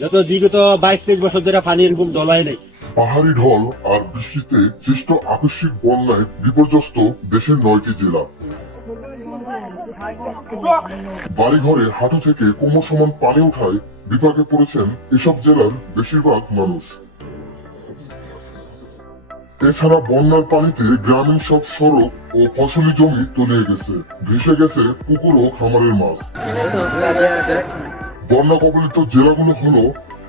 যত বিগত 22-23 বছর ধরে পানি এরকম দলায় নেই। পাহাড়ি ঢল আর বৃষ্টিতে সৃষ্ট আকস্মিক বন্যায় বিপর্যস্ত দেশের 9টি জেলা। বাড়িঘরে হাঁটু থেকে কোমর সমান পানি ওঠায় বিপাকে পড়েছেন এসব জেলার বেশিরভাগ মানুষ। এছাড়া বন্যার পানিতে গ্রামীণ সব সড়ক ও ফসলি জমি তলিয়ে গেছে, ভেসে গেছে পুকুর ও খামারের মাছ। বন্যা কবলিত জেলাগুলো হলো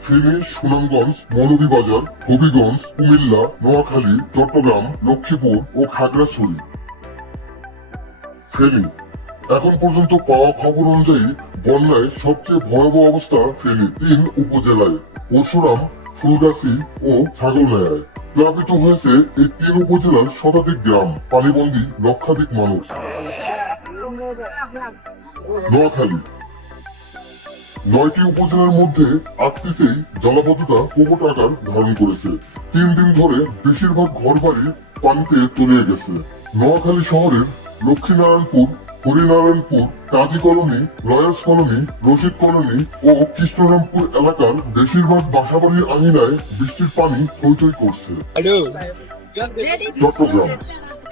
ফেনী, সুনামগঞ্জ, মৌলভীবাজার, হবিগঞ্জ, কুমিল্লা, নোয়াখালী, চট্টগ্রাম, লক্ষ্মীপুর ও খাগড়াছড়ি। ফেনী এখন পর্যন্ত পাওয়া খবর অনুযায়ী বন্যায় সবচেয়ে ভয়াবহ অবস্থা ফেনী 3 উপজেলায় পরশুরাম, ফুলগাছি ও ছাগলনাইয়ায়। প্লাবিত হয়েছে এই 3 উপজেলার শতাধিক গ্রাম, পানিবন্দী লক্ষাধিক মানুষ। নোয়াখালী 9টি উপজেলার মধ্যে 8টিতেই জলাবদ্ধতা প্রকট আকার ধারণ করেছে। 3 দিন ধরে বেশিরভাগ ঘরবাড়ি পানিতে তলিয়ে গেছে। নোয়াখালী শহরের Lakshminarayanpur, Harinarayanpur, Kazi colony, lawyers colony, Rashid colony ও কৃষ্ণরামপুর এলাকার বেশিরভাগ বাসাবাড়ির আঙিনায় বৃষ্টির পানি থই থই করছে।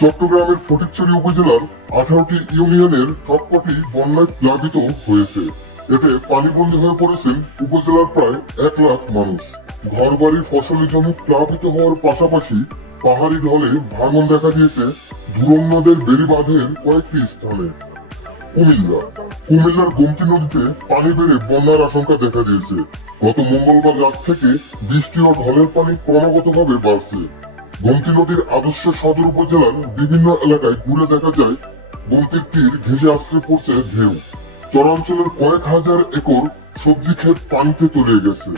চট্টগ্রামের ফটিকছড়ি উপজেলার 18টি ইউনিয়নের সবকটি বন্যায় প্লাবিত হয়েছে। এতে পানিবন্দী হয়ে পড়েছেন উপজেলার প্রায় 1 লাখ মানুষ। ঘরবাড়ি, ফসলি জমি প্লাবিত হওয়ার পাশাপাশি পাহাড়ি ঢলে ভাঙন দেখা দিয়েছে ধুরুং নদের বেড়িবাঁধের কয়েকটি স্থানে। কুমিল্লার গোমতী নদীতে পানি বেড়ে বন্যার আশঙ্কা দেখা দিয়েছে। গত মঙ্গলবার রাত থেকে বৃষ্টি ও ঢলের পানি ক্রমাগতভাবে বাড়ছে। গোমতী নদীর আদর্শ সদর উপজেলার বিভিন্ন এলাকায় ঘুরে দেখা যায় গোমতীর তীর ঘেঁষে আশ্রয় পড়ছে ঢেউ। চরাঞ্চলের কয়েক হাজার একর সবজি ক্ষেত পানিতে তলিয়ে গেছে।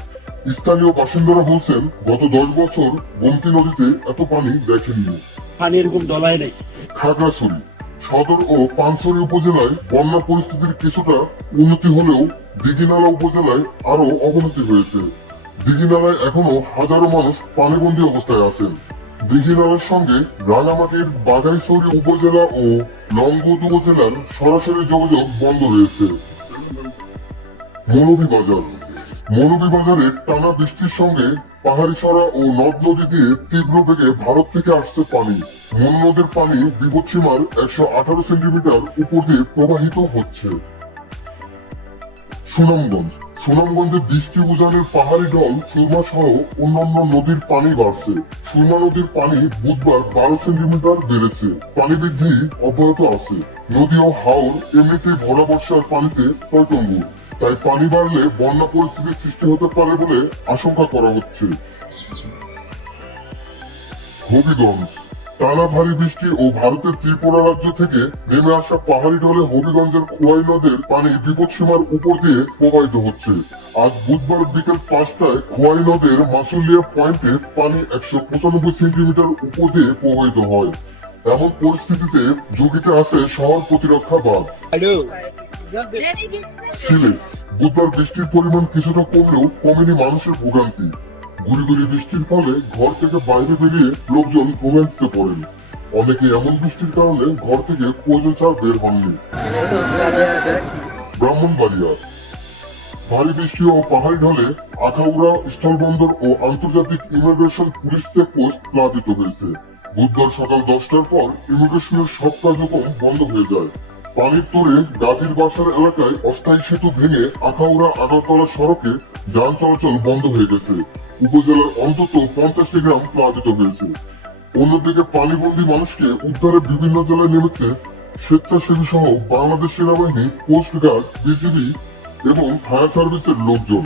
স্থানীয় বাসিন্দারা বলছেন গত 10 বছর গোমতী নদীতে এত পানি দেখেননি। পানি এরকম দলায় নেই। খাগড়াছড়ি সদর ও পানছড়ি উপজেলায় বন্যা পরিস্থিতির কিছুটা উন্নতি হলেও দিঘিনালা উপজেলায় আরো অবনতি হয়েছে। দিঘিনালায় এখনো হাজারো মানুষ পানিবন্দী অবস্থায় আছেন। দিঘিনালার সঙ্গে রাঙামাটির বাঘাইছড়ি উপজেলা ও লংগদু উপজেলার সরাসরি যোগাযোগ বন্ধ রয়েছে। মৌলভীবাজারে টানা বৃষ্টির সঙ্গে পাহাড়িছড়া ও নদ নদী দিয়ে তীব্র বেগে ভারত থেকে আসছে পানি। মন নদের পানি বিপদসীমার 118 সেন্টিমিটার উপর দিয়ে প্রবাহিত হচ্ছে। সুনামগঞ্জে বৃষ্টি উজানের পাহাড়ি ঢল সুরমা সহ অন্যান্য নদীর পানি বাড়ছে। সুরমা নদীর পানি বুধবার 12 সেন্টিমিটার বেড়েছে। পানি বৃদ্ধি অব্যাহত আছে। নদী ও হাওর এমনিতেই ভরা বর্ষার পানিতে টইটম্বুর, তাই পানি বাড়লে বন্যা পরিস্থিতির সৃষ্টি হতে পারে বলে আশঙ্কা করা হচ্ছে। হবিগঞ্জ টানা ভারী বৃষ্টি ও ভারতের ত্রিপুরা রাজ্য থেকে নেমে আসা পাহাড়ি ঢলে হবিগঞ্জের খোয়াই নদের পানি বিপদসীমার উপর দিয়ে প্রবাহিত হচ্ছে। আজ বুধবার বিকেল 5টায় খোয়াই নদের মাসুলিয়া পয়েন্টে পানি 195 সেন্টিমিটার উপর দিয়ে প্রবাহিত হয়। এমন পরিস্থিতিতে ঝুঁকিতে আছে শহর প্রতিরক্ষা বাঁধ। সিলেট বুধবার বৃষ্টির পরিমাণ কিছুটা কমলেও কমেনি মানুষের ভোগান্তি। গুড়ি গুড়ি বৃষ্টির ফলে ঘর থেকে বাইরে বেরিয়ে লোকজন ভোগান্তিতে পড়েন। অনেকে এমন বৃষ্টির কারণে ঘর থেকে প্রয়োজন ছাড়া বের হননি। ব্রাহ্মণবাড়িয়া ভারী বৃষ্টি ও পাহাড়ি ঢলে আখাউড়া স্থলবন্দর ও আন্তর্জাতিক ইমিগ্রেশন পুলিশ চেকপোস্ট প্লাবিত হয়েছে। বুধবার সকাল 10টার পর ইমিগ্রেশনের সব কার্যক্রম বন্ধ হয়ে যায়। পানির তোড়ে গাজীর বাসার এলাকায় অস্থায়ী সেতু ভেঙে আখাউড়া আগরতলা সড়কে যান চলাচল বন্ধ হয়ে গেছে। উপজেলার অন্তত 50টি গ্রাম প্লাবিত হয়েছে। অন্যদিকে পানিবন্দী মানুষকে উদ্ধারে বিভিন্ন জেলায় নেমেছে স্বেচ্ছাসেবী সহ বাংলাদেশ সেনাবাহিনী, কোস্ট গার্ড, বিজিবি এবং ফায়ার সার্ভিসের লোকজন।